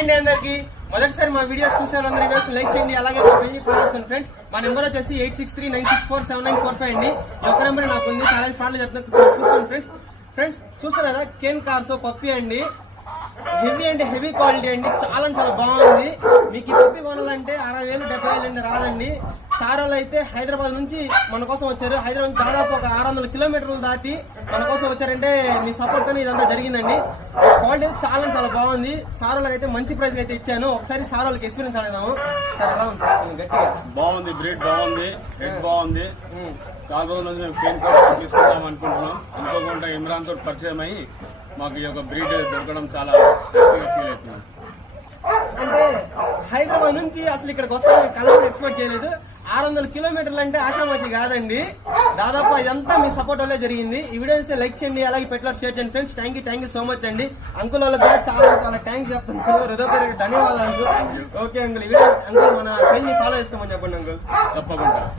And అందరికి మొదటిసారి మా వీడియోస్ చూసే వాళ్ళందరూ వీడియోస్ లైక్ చేయండి, అలాగే మా పేజ్ ఫాలో చేసుకోండి ఫ్రెండ్స్. మా నెంబర్ వచ్చేసి 8639647945 అండి. ఈ ఒక్క నెంబర్ నాకు ఉంది, చాలా ఫాలో చెప్తున్నా చూసుకోండి ఫ్రెండ్స్. ఫ్రెండ్స్ చూస్తారు కదా, కేన్ కార్స్ పప్పి అండి, హెవీ అంటే హెవీ క్వాలిటీ అండి, చాలా చాలా బాగుంది. మీకు ఈ పప్పి కొనాలంటే 60,000 70,000 రాదండి. సార్ వాళ్ళు అయితే హైదరాబాద్ నుంచి మన కోసం వచ్చారు. హైదరాబాద్ దాదాపు ఒక 600 కిలోమీటర్లు దాటి మన కోసం వచ్చారంటే మీ సపోర్ట్ తో ఇదంతా జరిగిందండి. క్వాలిటీ చాలా చాలా బాగుంది. సార్ వాళ్ళకి అయితే మంచి ప్రైస్ అయితే ఇచ్చాను. ఒకసారి సార్ వాళ్ళకి ఎక్స్పీరియన్స్ అడుగుదాము. సార్ ఎలా ఉంటుంది? గట్టిగా బాగుంది, బ్రీడ్ బాగుంది, హెడ్ బాగుంది. చాలా రోజుల నుంచి మేము పెయిన్ కోర్స్ తీసుకుందాం అనుకుంటున్నాం. అనుకోకుండా ఇమ్రాన్ తోటి పరిచయం అయ్యి మాకు ఈ యొక్క బ్రీడ్ దొరకడం చాలా హ్యాపీగా ఫీల్ అవుతున్నాం. అంటే హైదరాబాద్ నుంచి అసలు ఇక్కడికి వస్తామని కలర్ ఎక్స్పెక్ట్ చేయలేదు. 600 కిలోమీటర్లు అంటే ఆషామాషి కాదండి. దాదాపు ఇదంతా మీ సపోర్ట్ వల్లే జరిగింది. ఈ వీడియోస్ లైక్ చేయండి, అలాగే పెట్టలో షేర్ చేయండి friends. Thank you so much అండి. అంకుల్ వాళ్ళకి కూడా చాలా చాలా థ్యాంక్స్ చెప్తున్నాను. హృదయపూర్వక ధన్యవాదాలు. ఓకే అంకుల్, ఈ వీడియో అంకుల్ మన పేజ్ ని ఫాలో చేసుకోమని చెప్పండి అంకుల్. తప్పకుండా.